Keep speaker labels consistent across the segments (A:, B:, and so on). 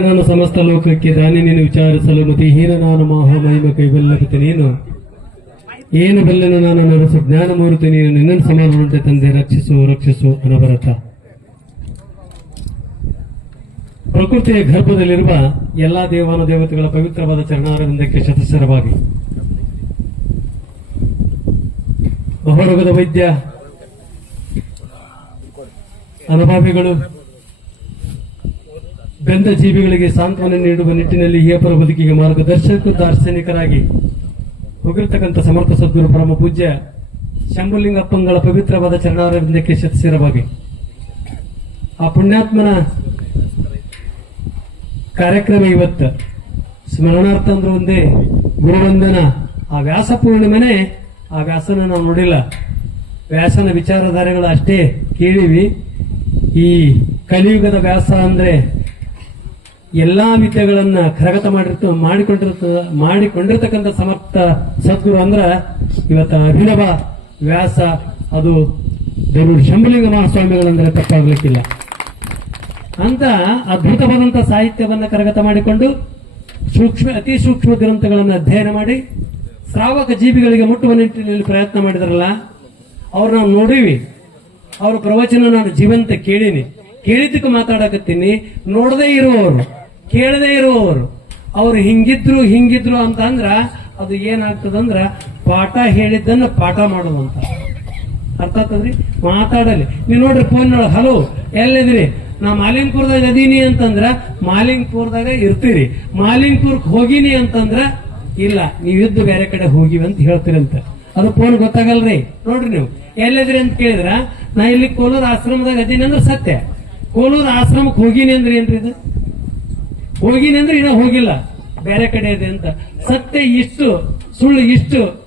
A: ನಾನು ಸಮಸ್ತ ಲೋಕಕ್ಕೆ ದಾನಿ ನೀನು ವಿಚಾರಿಸಲು ಮತಿ ಹೀನ ನಾನು ಮಹಾಮಹಿಮ ಕೈಬಲ್ಲಪತಿ ನೀನು. ಏನು ಬೆಲ್ಲನು ನಾನು ನರಸು ಜ್ಞಾನ ಮೂರ್ತಿ ನೀನು ನಿನ್ನನ್ನು ಸಮಾನವಂತೆ ತಂದೆ, ರಕ್ಷಿಸು ರಕ್ಷಿಸು ಅನವರತ. ಪ್ರಕೃತಿಯ ಗರ್ಭದಲ್ಲಿರುವ ಎಲ್ಲಾ ದೇವಾನು ದೇವತೆಗಳ ಪವಿತ್ರವಾದ ಚರಣಾರವಿಂದಕ್ಕೆ ಶತಶರವಾಗಿ. ಬಹುರೋಗದ ವೈದ್ಯ, ಅನುಭಾವಿಗಳು ಬೆಂದ ಜೀವಿಗಳಿಗೆ ಸಾಂತ್ವನ ನೀಡುವ ನಿಟ್ಟಿನಲ್ಲಿ ಏಪರ ಬದುಕಿಗೆ ಮಾರ್ಗದರ್ಶಕ ದಾರ್ಶನಿಕರಾಗಿ ಹೋಗಿರ್ತಕ್ಕಂಥ ಸಮರ್ಥ ಸದ್ಗುರು ಪರಮ ಪೂಜ್ಯ ಶಂಭುಲಿಂಗಪ್ಪಂಗಳ ಪವಿತ್ರವಾದ ಚರಣಾರವಿಂದಕ್ಕೆ ಶತಶಿರವಾಗಿ ಆ ಪುಣ್ಯಾತ್ಮನ ಕಾರ್ಯಕ್ರಮ ಇವತ್ತು ಸ್ಮರಣಾರ್ಥ ಅಂದ್ರೆ ಒಂದೇ ಗುರುವಂದನ ಆ ವ್ಯಾಸ ಪೂರ್ಣಿಮೆನೆ ಆ ವ್ಯಾಸನ ನಾವು ನೋಡಿಲ್ಲ. ವ್ಯಾಸನ ವಿಚಾರಧಾರೆಗಳು ಅಷ್ಟೇ ಕೇಳಿವಿ. ಈ ಕಲಿಯುಗದ ವ್ಯಾಸ ಅಂದ್ರೆ ಎಲ್ಲಾ ವಿದ್ಯೆಗಳನ್ನ ಕರಗತ ಮಾಡಿರ್ತ, ಮಾಡಿಕೊಂಡಿರ್ತ, ಮಾಡಿಕೊಂಡಿರ್ತಕ್ಕಂಥ ಸಮರ್ಥ ಸದ್ಗುರು ಅಂದ್ರ ಇವತ್ತ ಅಭಿನವ ವ್ಯಾಸ, ಅದು ದೇವರು ಶಂಭಲಿಂಗ ಮಹಾಸ್ವಾಮಿಗಳಂದ್ರೆ ತಪ್ಪಾಗ್ಲಿಕ್ಕಿಲ್ಲ. ಅಂತ ಅದ್ಭುತವಾದಂತಹ ಸಾಹಿತ್ಯವನ್ನ ಕರಗತ ಮಾಡಿಕೊಂಡು ಸೂಕ್ಷ್ಮ, ಅತಿ ಸೂಕ್ಷ್ಮ ಗ್ರಂಥಗಳನ್ನು ಅಧ್ಯಯನ ಮಾಡಿ ಶ್ರಾವಕ ಜೀವಿಗಳಿಗೆ ಮುಟ್ಟುವ ನಿಟ್ಟಿನಲ್ಲಿ ಪ್ರಯತ್ನ ಮಾಡಿದ್ರಲ್ಲ, ಅವ್ರು ನಾವು ನೋಡೀವಿ. ಅವ್ರ ಪ್ರವಚನ ನಾನು ಜೀವಂತ ಕೇಳೀನಿ. ಕೇಳಿದ್ದಕ್ಕೆ ಮಾತಾಡಕತ್ತೀನಿ. ನೋಡದೇ ಇರುವವರು ಕೇಳದೇ ಇರುವವರು. ಅವ್ರು ಹಿಂಗಿದ್ರು ಹಿಂಗಿದ್ರು ಅಂತ ಅಂದ್ರ ಅದು ಏನಾಗ್ತದಂದ್ರ ಪಾಠ ಹೇಳಿದ್ದನ್ನ ಪಾಠ ಮಾಡುವಂತ. ಅರ್ಥ ಆಗ್ತದ್ರಿ? ಮಾತಾಡಲಿ. ನೀವು ನೋಡ್ರಿ ಫೋನ್ ನೋಡಿ ಹಲೋ, ಎಲ್ಲಿದ್ರಿ? ನಾ ಮಾಲಿಂಗ್ಪುರದಾಗ ಅದೀನಿ ಅಂತಂದ್ರ ಮಾಲಿಂಗ್ಪುರದಾಗ ಇರ್ತೀರಿ. ಮಾಲಿಂಗ್ಪುರ್ಕ್ ಹೋಗಿನಿ ಅಂತಂದ್ರ ಇಲ್ಲ, ನೀವು ಇದ್ದು ಬೇರೆ ಕಡೆ ಹೋಗಿವಿ ಅಂತ ಹೇಳ್ತೀರಂತ ಅದು ಫೋನ್ ಗೊತ್ತಾಗಲ್ರಿ? ನೋಡ್ರಿ ನೀವು. ಎಲ್ಲಿದ್ರಿ ಅಂತ ಕೇಳಿದ್ರ, ನಾ ಇಲ್ಲಿ ಕೋಲೂರು ಆಶ್ರಮದಾಗ ಅದೀನಿ ಅಂದ್ರೆ ಸತ್ಯ. ಕೋಲೂರು ಆಶ್ರಮಕ್ಕೆ ಹೋಗಿನಿ ಅಂದ್ರೆ ಏನ್ರಿ ಇದು? ಹೋಗಿನಿ ಅಂದ್ರೆ ಇನ್ನ ಹೋಗಿಲ್ಲ. ಬೇರೆ ಕಡೆ ಇದೆ ಅಂತ. ಸತ್ಯ ಇಷ್ಟು, ಸುಳ್ಳು ಇಷ್ಟು.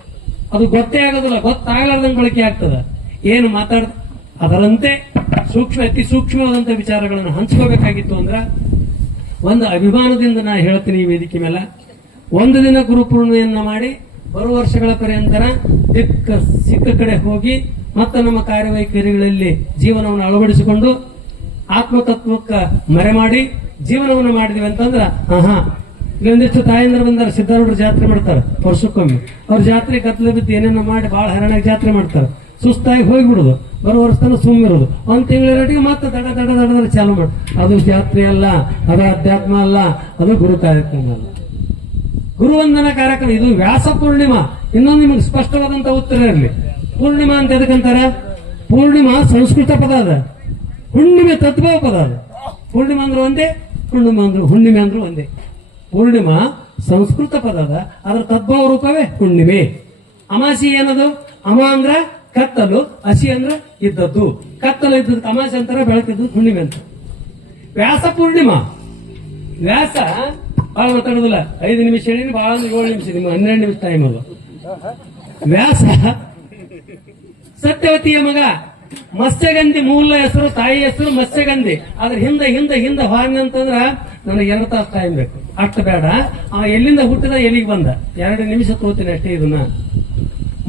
A: ಅದು ಗೊತ್ತೇ ಆಗೋದಿಲ್ಲ. ಗೊತ್ತಾಗಲಾರ್ದಂಗೆ ಬಳಕೆ ಆಗ್ತದ. ಏನು ಮಾತಾಡ, ಅದರಂತೆ ಸೂಕ್ಷ್ಮ, ಅತಿ ಸೂಕ್ಷ್ಮವಾದಂತ ವಿಚಾರಗಳನ್ನು ಹಂಚ್ಕೋಬೇಕಾಗಿತ್ತು ಅಂದ್ರ, ಒಂದು ಅಭಿಮಾನದಿಂದ ನಾ ಹೇಳ್ತೀನಿ ಈ ವೇದಿಕೆ ಮೇಲೆ ಒಂದು ದಿನ ಗುರುಪೂರ್ಣಿಮೆಯನ್ನ ಮಾಡಿ, ಬರುವ ವರ್ಷಗಳ ಪರ್ಯಂತರ ದಿಕ್ಕ ಸಿಕ್ಕ ಕಡೆ ಹೋಗಿ, ಮತ್ತೆ ನಮ್ಮ ಕಾರ್ಯವೈಖರಿಗಳಲ್ಲಿ ಜೀವನವನ್ನು ಅಳವಡಿಸಿಕೊಂಡು, ಆತ್ಮತತ್ವಕ್ಕೆ ಮರೆ ಮಾಡಿ ಜೀವನವನ್ನು ಮಾಡಿದ್ವಿ ಅಂತಂದ್ರ, ಆಹಾ ಒಂದಿಷ್ಟು ತಾಯಂದ್ರ ಬಂದಾರ, ಸಿದ್ಧಾರೂಢರು ಜಾತ್ರೆ ಮಾಡ್ತಾರ, ವರ್ಷಕ್ಕೊಮ್ಮೆ. ಅವ್ರ ಜಾತ್ರೆ ಕತ್ಲೆ ಬಿದ್ದು ಏನೇನೋ ಮಾಡಿ ಬಹಳ ಹೈರಾಣಾಗಿ ಜಾತ್ರೆ ಮಾಡ್ತಾರ. ಸುಸ್ತಾಗಿ ಹೋಗ್ಬಿಡುದು, ಬರೋ ವರ್ಷತನ ಸುಮ್ಮಿರೋದು. ಒಂದ್ ತಿಂಗಳಿರಟ್ಟಿಗೆ ಮತ್ತೆ ದಡ ದಡ ದಡದ ದಡ ಚಾಲು ಮಾಡ. ಅದು ಜಾತ್ರೆ ಅಲ್ಲ, ಅದು ಅಧ್ಯಾತ್ಮ ಅಲ್ಲ, ಅದು ಗುರು ಕಾರ್ಯಕ್ರಮ ಅಲ್ಲ. ಗುರುವಂದನ ಕಾರ್ಯಕ್ರಮ, ಇದು ವ್ಯಾಸ ಪೂರ್ಣಿಮಾ. ಇನ್ನೊಂದು ನಿಮಗೆ ಸ್ಪಷ್ಟವಾದಂತ ಉತ್ತರ ಇರಲಿ. ಪೂರ್ಣಿಮಾ ಅಂತ ಎದಕ್ಕಂತಾರ ಪೂರ್ಣಿಮಾ ಸಂಸ್ಕೃತ ಪದ ಅದ. ಹುಣ್ಣಿಮೆ ತತ್ವ ಪದ ಅದ. ಪೂರ್ಣಿಮಾ ಅಂದ್ರೆ ಒಂದೇ ಹುಣ್ಣಿಮೆ ಅಂದ್ರೆ ಹುಣ್ಣಿಮೆ ಅಂದ್ರೆ ಒಂದೇ. ಪೂರ್ಣಿಮಾ ಸಂಸ್ಕೃತ ಪದದ ಅದ ಅದರ ತದ್ಭವ ರೂಪವೇ ಹುಣ್ಣಿಮೆ. ಅಮಾಸಿ ಏನದು? ಅಮ ಅಂದ್ರ ಕತ್ತಲು ಹಸಿ ಅಂದ್ರ ಇದ್ದದ್ದು. ಕತ್ತಲು ಇದ್ದದ್ದು ಅಮಾಸಿ ಅಂತಾರ ಬೆಳಕಿದ್ದು ಹುಣ್ಣಿಮೆ ಅಂತ. ವ್ಯಾಸ ಪೂರ್ಣಿಮಾ. ವ್ಯಾಸ ಬಹಳ ಮಾತಾಡೋದಿಲ್ಲ. ಐದು ನಿಮಿಷ ಹೇಳಿ ಬಹಳ ಅಂದ್ರೆ ಏಳು ನಿಮಿಷ ನಿಮ್ಮ ಹನ್ನೆರಡು ನಿಮಿಷ ಟೈಮ್ ಅದು ವ್ಯಾಸ, ಸತ್ಯವತಿಯ ಮಗ. ಮತ್ಸ್ಯಗಂಧಿ ಮೂಲ ಹೆಸರು, ತಾಯಿ ಹೆಸರು, ಮತ್ಸ್ಯಗಂಧಿ. ಅದ್ರ ಹಿಂದೆ ಹಿಂದೆ ಹಿಂದೆ ಹಾಂಗ ಅಂತಂದ್ರ ನನಗೆ ಎರಡು ತಾಸು ಟೈಮ್ ಬೇಕು. ಅಷ್ಟು ಬೇಡ. ಆ, ಎಲ್ಲಿಂದ ಹುಟ್ಟಿದ, ಎಲ್ಲಿಗೆ ಬಂದ? ಎರಡು ನಿಮಿಷ ತೋತೀನಿ ಅಷ್ಟೇ ಇದನ್ನ.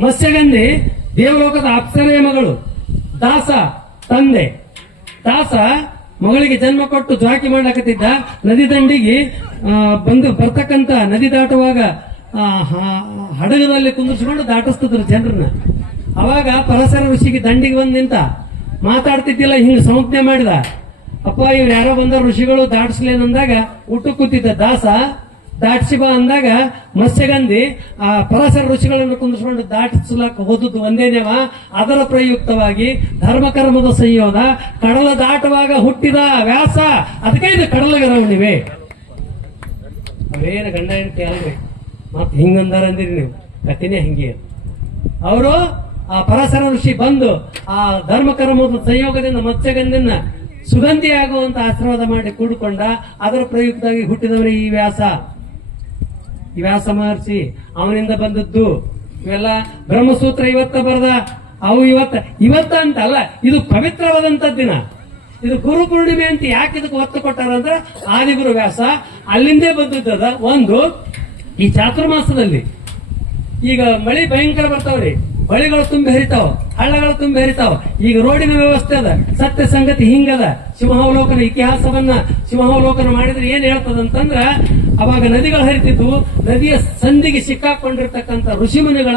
A: ಮತ್ಸ್ಯಗಂಧಿ ದೇವಲೋಕದ ಅಪ್ಸರೆಯ ಮಗಳು, ದಾಸ, ತಂದೆ. ದಾಸ ಮಗಳಿಗೆ ಜನ್ಮ ಕೊಟ್ಟು ಜ್ವಾಕಿ ಮಾಡಕತ್ತಿದ್ದ ನದಿ ದಂಡಿಗೆ ಬಂದು ಬರ್ತಕ್ಕಂತ ನದಿ ದಾಟುವಾಗ ಹಡಗದಲ್ಲಿ ಕುಂದಿರ್ಸ್ಕೊಂಡು ದಾಟಿಸ್ತಿದ್ರು ಜನರನ್ನ. ಅವಾಗ ಪರಸರ ಋಷಿಗೆ ದಂಡಿಗೆ ಬಂದು ನಿಂತ ಮಾತಾಡ್ತಿದ್ದಿಲ್ಲ, ಹಿಂಗೆ ಸಂಜ್ಞೆ ಮಾಡಿದ. ಅಪ್ಪ ಇವ್ರು ಯಾರೋ ಬಂದ ಋಷಿಗಳು ದಾಟಿಸ್ಲೇನಂದಾಗ ಊಟ ಕೂತಿದ್ದ ದಾಸ ದಾಟಿಸಿ ಬಾ ಅಂದಾಗ ಮತ್ಸ್ಯಗಂಧಿ ಆ ಪರಸರ ಋಷಿಗಳನ್ನು ಕುಂದಿಸ್ಕೊಂಡು ದಾಟಿಸ್ಲಕ್ ಹೋದದ್ದು ಒಂದೇನೇವ ಅದರ ಪ್ರಯುಕ್ತವಾಗಿ ಧರ್ಮ ಕರ್ಮದ ಸಂಯೋಗ, ಕಡಲ ದಾಟುವಾಗ ಹುಟ್ಟಿದ ವ್ಯಾಸ. ಅದಕ್ಕೆ ಇದು ಕಡಲಗರವಣಿವೆ ಅವೇನು ಗಂಡ ಹೆಂಡತಿ ಅಲ್ರಿ? ಮತ್ ಹಿಂಗಂದಾರ ಅಂದಿರಿ ನೀವು. ಕಥೆನೇ ಹಿಂಗೆ. ಅವರು ಆ ಪರಸರ ಋಷಿ ಬಂದು ಆ ಧರ್ಮಕರ್ಮದ ಸಂಯೋಗದಿಂದ ಮತ್ಸ್ಯಗಂಧನ್ನ ಸುಗಂಧಿ ಆಗುವಂತ ಆಶೀರ್ವಾದ ಮಾಡಿ ಕೂಡಿಕೊಂಡ, ಅದರ ಪ್ರಯುಕ್ತವಾಗಿ ಹುಟ್ಟಿದವರೇ ಈ ವ್ಯಾಸ. ಈ ವ್ಯಾಸ ಮಹರ್ಷಿ, ಅವನಿಂದ ಬಂದದ್ದು ಇವೆಲ್ಲ ಬ್ರಹ್ಮಸೂತ್ರ ಇವತ್ತ ಬರದ, ಅವು ಇವತ್ತ ಇವತ್ತ ಅಂತ ಅಲ್ಲ, ಇದು ಪವಿತ್ರವಾದಂತ ದಿನ. ಇದು ಗುರು ಪೂರ್ಣಿಮೆ ಅಂತ ಯಾಕೆ ಇದಕ್ಕೆ ಒತ್ತು ಕೊಟ್ಟಾರ ಅಂದ್ರೆ, ಆದಿಗುರು ವ್ಯಾಸ ಅಲ್ಲಿಂದೇ ಬಂದದ್ದದ ಒಂದು ಈ ಚಾತುರ್ಮಾಸದಲ್ಲಿ. ಈಗ ಮಳಿ ಭಯಂಕರ ಬರ್ತಾವ್ರಿ. ಹೊಳಿಗಳು ತುಂಬಿ ಹರಿತಾವ, ಹಳ್ಳಗಳು ತುಂಬಿ ಹರಿತಾವ. ಈಗ ರೋಡಿನ ವ್ಯವಸ್ಥೆ ಅದ, ಸತ್ಯ ಸಂಗತಿ ಹಿಂಗದ. ಸಿಂಹಾವಲೋಕನ ಇತಿಹಾಸವನ್ನ ಸಿಂಹಾವಲೋಕನ ಮಾಡಿದ್ರೆ ಏನ್ ಹೇಳ್ತದಂತಂದ್ರ, ಅವಾಗ ನದಿಗಳು ಹರಿತಿದ್ವು, ನದಿಯ ಸಂದಿಗೆ ಸಿಕ್ಕಾಕೊಂಡಿರ್ತಕ್ಕಂಥ ಋಷಿಮುನಿಗಳ